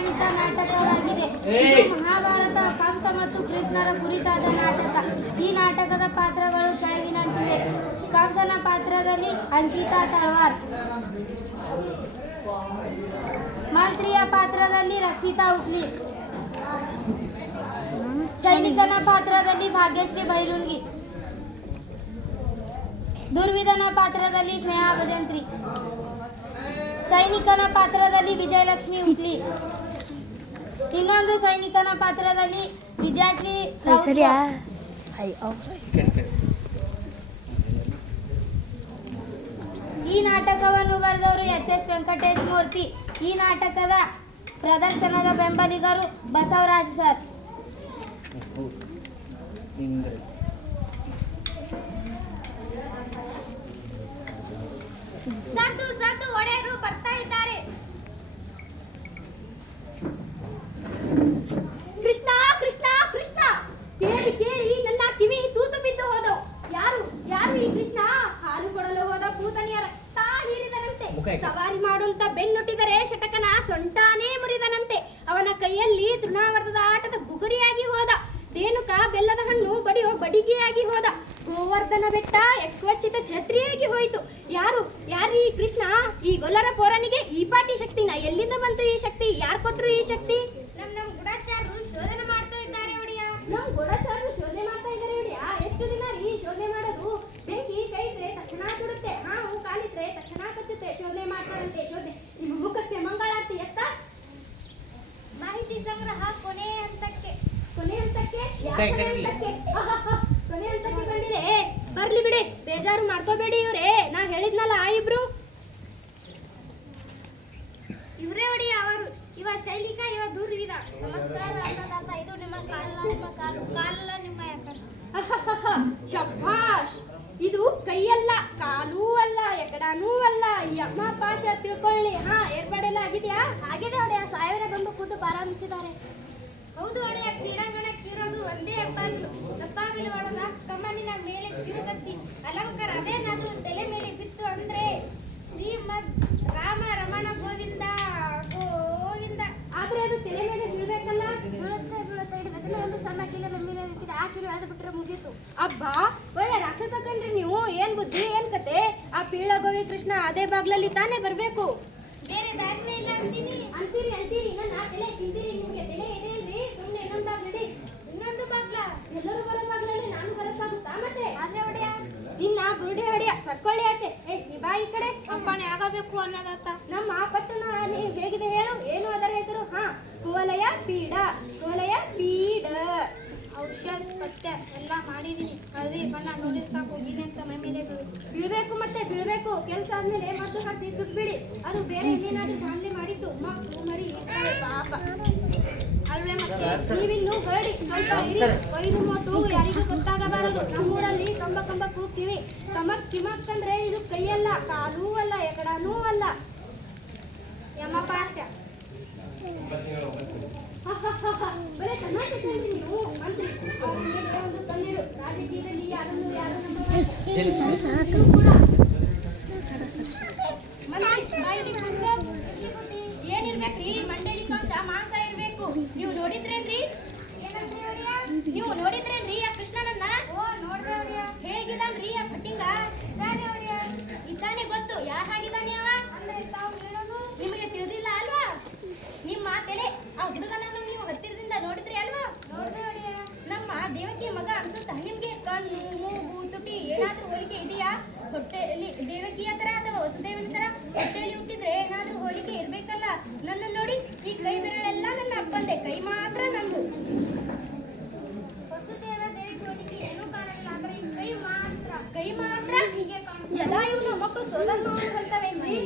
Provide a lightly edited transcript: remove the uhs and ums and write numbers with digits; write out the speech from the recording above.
ಪ್ರಮಾಣಿತ ನಾಟಕವಾಗಿದೆ. ಇದು ಮಹಾಭಾರತ, ಕಂಸ ಮತ್ತು ಕೃಷ್ಣರ ಕುರಿತಾದ ನಾಟಕ. ಈ ನಾಟಕದ ಪಾತ್ರಗಳು ಕೆಳಗಿನಂತಿವೆ. ಕಂಸನ ಪಾತ್ರದಲ್ಲಿ ಅಂಕಿತಾ ತಳವಾರ್, ಮಂತ್ರಿಯ ಪಾತ್ರದಲ್ಲಿ ರಕ್ಷಿತಾ ಉತ್ಲಿ, ಸೈನಿಕನ ಪಾತ್ರದಲ್ಲಿ ಭಾಗ್ಯಶ್ರೀ ಬೈಲುಂಗಿ, ದುರ್ವಿಧನ ಪಾತ್ರದಲ್ಲಿ ಸ್ನೇಹ ಭಜಂತ್ರಿ, ಸೈನಿಕನ ಪಾತ್ರದಲ್ಲಿ ವಿಜಯಲಕ್ಷ್ಮಿ ಉತ್ಲಿ, ಇನ್ನೊಂದು ಸೈನಿಕನ ಪಾತ್ರದಲ್ಲಿ ವಿದ್ಯಾಶ್ರೀ. ಈ ನಾಟಕವನ್ನು ಬರೆದವರು ಎಚ್.ಎಸ್. ವೆಂಕಟೇಶ ಮೂರ್ತಿ. ಈ ನಾಟಕದ ಪ್ರದರ್ಶನದ ಬೆಂಬಲಿಗರು ಬಸವರಾಜ್ ಸರ್. ಸದ್ದು ಒಡೆಯರು ಬರ್ತಾ ಇದ್ದಾರೆ. ಕೃಷ್ಣ ಕೃಷ್ಣ ಕೃಷ್ಣ, ಕೇಳಿ ಕೇಳಿ ನನ್ನ ಕಿವಿ ತೂತು ಬಿದ್ದು ಹೋದವು. ಯಾರು ಯಾರು ಈ ಕೃಷ್ಣ? ಹಾಲು ಕೊಡಲು ಹೋದ ಪೂತನಿಯ ರಕ್ತ ಹೀರಿದನಂತೆ. ಸವಾರಿ ಮಾಡುವಂತ ಬೆನ್ನುಟ್ಟಿದರೆ ಶಟಕನ ಸೊಂಟಾನೇ ಮುರಿದನಂತೆ. ಅವನ ಕೈಯಲ್ಲಿ ತೃಣಾವರ್ತದ ಆಟದ ಬುಗುರಿಯಾಗಿ ಹೋದ. ಧೇನುಕ ಬೆಲ್ಲದ ಹಣ್ಣು ಬಡಿಯೋ ಬಡಿಗೆಯಾಗಿ ಹೋದ. ಗೋವರ್ಧನ ಬೆಟ್ಟ ಯಕ್ಷೋಚಿತ ಛತ್ರಿಯಾಗಿ ಹೋಯಿತು. ಯಾರು ಯಾರು ಈ ಕೃಷ್ಣ? ಈ ಗೊಲ್ಲರ ಪೋರನಿಗೆ ಈ ಪಾಟಿ ಶಕ್ತಿನ? ಎಲ್ಲಿಂದ ಬಂತು ಈ ಶಕ್ತಿ? ಯಾರು ಕೊಟ್ಟರು ಈ ಶಕ್ತಿ? ನಮ್ಮ ಗುಡಾಚಾರರು ಶೋಧನೆ ಮಾಡ್ತಾ ಇದ್ದಾರೆ ಒಡೆಯ. ನಮ್ಮ ಗುಡಾಚಾರರು ಶೋಧನೆ ಮಾಡ್ತಾ ಇದ್ದಾರೆ ಒಡೆಯ. ಎಷ್ಟು ದಿನ ರೀ ಶೋಧನೆ ಮಾಡೋದು? ಬೆಂಕಿ ಕೈ ಇಟ್ರೆ ತಕ್ಷಣ ಸುಡುತ್ತೆ, ಹಾವು ಕಾಲಿಟ್ರೆ ತಕ್ಷಣ ಕಚ್ಚುತ್ತೆ. ಶೋಧನೆ ಮಾಡ್ತಾರಂತೆ. ಶೋಧನೆ ನಿಮ್ಮ ಮುಖಕ್ಕೆ ಮಂಗಳಾರತಿ ಎತ್ತ. ಮಾಹಿತಿ ಸಂಗ್ರಹ ಕೊನೆ ಹಂತಕ್ಕೆ. ಕೊನೆ ಹಂತಕ್ಕೆ ಕೊನೆ ಹಂತಕ್ಕೆ ಬಂದಿದೆ. ಬರ್ಲಿ ಬಿಡಿ, ಬೇಜಾರು ಮಾಡ್ಕೋಬೇಡಿ. ಇವ್ರೆ ನಾ ಹೇಳಿದ್ನಲ್ಲ ಆ ಇಬ್ರು ಇವ್ರೇ ಒಡೆಯ. ಅವರು ಇವ ಶೈಲಿಕ, ಇವ ದುರ್ವಿಧ. ನಮಸ್ಕಾರ ಅನ್ನದಾತ. ಇದು ನಿಮ್ಮ ಕಾಲ, ನಿಮ್ಮ ಕಾಲು, ಕಾಲಲ್ಲ ನಿಮ್ಮ ಯಾಕಂತ. ಶಭಾಷ್. ಇದು ಕೈಯಲ್ಲ, ಕಾಲೂ ಅಲ್ಲ, ಎಕಡನೂ ಅಲ್ಲ. ಯಮ ಪಾಶ ತಿಳ್ಕೊಳ್ಳಿ. ಏರ್ಪಾಡೆಲ್ಲ ಆಗಿದೆಯಾ? ಆಗಿದೆ ಒಡೆಯ. 1000 ಗಂಡು ಕೂತು ಪ್ರಾರಂಭಿಸಿದ್ದಾರೆ. ಹೌದು ಒಡೆಯ. ಕ್ರೀಡಾಂಗಣಕ್ಕಿರೋದು ಒಂದೇ ಹೆಬ್ಬಾಗಿಲು. ಹೆಬ್ಬಾಗಿಲು ಒಳಗ ಕಮಲಿನ ಮೇಲೆ ತಿರುಗತ್ತಿ ಅಲಂಕಾರ. ಅದೇನಾದ್ರೂ ತಲೆ ಮೇಲೆ ಬಿತ್ತು ಅಂದ್ರೆ ಶ್ರೀಮದ್ ರಾಮ ರಮಣ ಗೋವಿಂದ ಗೋವಿಂದ. ಆದ್ರೆ ಅದು ತಲೆ ಮೇಲೆ ಬೀಳ್ಬೇಕಲ್ಲ. ಒಂದು ಸಣ್ಣ ಕಿಲ ಮೇಲೆ ಆ ಕಿಲ ಎಳೆದು ಬಿಟ್ರೆ ಮುಗೀತು. ಅಬ್ಬಾ, ಒಳ್ಳೆ ರಾಕ್ಷಸ ಕಣ್ರಿ ನೀವು. ಏನ್ ಬುದ್ಧಿ, ಏನ್ ಕತೆ? ಆ ಪೀಳ ಗೋವಿ ಕೃಷ್ಣ ಅದೇ ಬಾಗ್ಲಲ್ಲಿ ತಾನೇ ಬರ್ಬೇಕು. ಬೇರೆ ದಾರಿ ಇಲ್ಲ ಅಂತೀನಿ. ಅಂತೀರಿ ಅಂತೀರಿ. ನನ್ನ ತಲೆ ತಿಂತೀರಿ. ನಿಮ್ಗೆ ತಲೆ ಇದೆ ಅಲ್ರಿ? ಸುಮ್ಮನೆ ಇನ್ನೊಂದು ಬಾಗ್ಲಡಿ. ಇನ್ನೊಂದು ಬಾಗ್ಲ? ಎಲ್ಲರೂ ಬರೋ ಬಾಗ್ಲಲ್ಲಿ ನಾನು ಬರಕ್ಕಾಗುತ್ತಾ ಮತ್ತೆ? ಆದ್ರೆ ಒಡೆಯ ನಿನ್ನ ಬುರುಡೆ ಒಡೆಯ. ಸಕ್ಕೊಳ್ಳಿ ಆಚೆ. ನೀ ಬಾ ಈ ಕಡೆ. ಅಪ್ಪಣೆ ಆಗಬೇಕು ಅನ್ನೋದತ್ತ. ನಮ್ಮ ಪಟ್ಟಣ ಹೇಗಿದೆ ಹೇಳು? ಏನು ಅದರ ಹೆಸರು? ಕುವಲಯ ಪೀಡ. ಕುವಲಯ ಪೀಡ. ಔಷಧ ಪಥ್ಯ ಎಲ್ಲ ಮಾಡಿದೀನಿ. ಹಳದಿ ಬಣ್ಣ ನೋಡಿದ್ರೆ ಸಾಕು ಹೋಗಿದೆ ಅಂತ ಮೈ ಮೇಲೆ ಬೀಳ್ಬೇಕು. ಮತ್ತೆ ಬೀಳ್ಬೇಕು. ಕೆಲಸ ಆದ್ಮೇಲೆ ಮದ್ದು ಹಾಕಿ ಸುಟ್ಬಿಡಿ. ಅದು ಬೇರೆ ಏನೇನಾದ್ರೂ ದಾಂಧಲೆ ಮಾಡಿದ್ದು. ಮಕ್ಕಳು ಮರಿ ಪಾಪ ಅಲ್ವೇ? ಮತ್ತೆ ನೀವಿನ್ನು ಹೊರಡಿ. ಸ್ವಲ್ಪ ಇರಿ. ಒಯ್ದು ಮೋಟು ಯಾರಿಗೂ ಗೊತ್ತಾಗಬಾರದು. ನಮ್ಮೂರಲ್ಲಿ ಕಂಬ ಕಂಬ ಕೂಗ್ತೀವಿ. ಕಮಕ್ ಕಿಮಕ್ ಅಂದ್ರೆ ಇದು ಕೈಯಲ್ಲ, ಕಾಲೂ ಅಲ್ಲ, ಎಕಡನೂ ಅಲ್ಲ. ಯಮಪಾಶ. ಬರೇ ತಮಾಷೆ ಕರೀರಿ ನೀವು. ಮಂತ್ರಿ ಒಂದು ಕಣ್ಣಿಡು. ರಾಜಕೀಯದಲ್ಲಿ ಯಾರನ್ನು ಯಾರು ಏನಿರ್ಬೇಕ್ರಿ? ಮಂಡಳಿ ಕೊಂಚ ಮಾಂಸ ಇರ್ಬೇಕು. ನೀವು ನೋಡಿದ್ರೇನ್ರಿ? ನೀವು ನೋಡಿದ್ರೇನ್ರಿ ಆ ಕೃಷ್ಣನನ್ನ? ನೋಡ್ದೆ ಒಡೆಯ. ಹೇಗಿದ್ದಾನ್ರಿ ಆ ಪಟ್ಟಿಂಗ? ಇದ್ದಾನೆ ಒಡೆಯ. ಇದ್ದಾನೆ ಗೊತ್ತು. ಯಾರು ಹಾಗಿದ್ದಾನೆ ಅವ? ನಿಮಗೆ ತಿಳಿದಿಲ್ಲ ಅಲ್ವಾ? ನಿಮ್ಮ ತಲೆ ಆ ಹುಡುಗನನ್ನು ನೀವು ಹತ್ತಿರದಿಂದ ನೋಡಿದ್ರಿ ಅಲ್ವಾ? ನೋಡ್ದೆ ಒಡೆಯ. ನಮ್ಮ ದೇವಕಿ ಮಗ ಅನ್ಸುತ್ತಾ ನಿಮ್ಗೆ? ಕಣ್ಣು, ಮೂಗು, ತುಟಿ ಏನಾದ್ರೂ ಹೋಲಿಕೆ ಇದೆಯಾ? ಹೊಟ್ಟೆಯಲ್ಲಿ ದೇವಕಿಯ ತರ ಅಥವಾ ವಸುದೇವನ ತರ ಹೊಟ್ಟೆಯಲ್ಲಿ ಹುಟ್ಟಿದ್ರೆ ಏನಾದ್ರೂ ಹೋಲಿಕೆ ಇರ್ಬೇಕಲ್ಲ. ನನ್ನ ನೋಡಿ, ಈ ಕೈ ಬೆರಳೆಲ್ಲ ನನ್ನ ಅಪ್ಪಂದೆ, ಕೈ ಮಾತ್ರ ನಂದು. ವಸುದೇವ ದೇವಕಿ ಹೋಲಿಕೆ ಏನೂ ಕಾಣಲಿಲ್ಲ. ಅಂದ್ರೆ ಈ ಕೈ ಮಾತ್ರ ಹೀಗೆ ಕಾಣುತ್ತೆ. ಎಲ್ಲ ಇವನು ಮಕ್ಕಳು ಸೋದರ ಮಾವನ ಹೇಳ್ತಾವೇನ್ರಿ?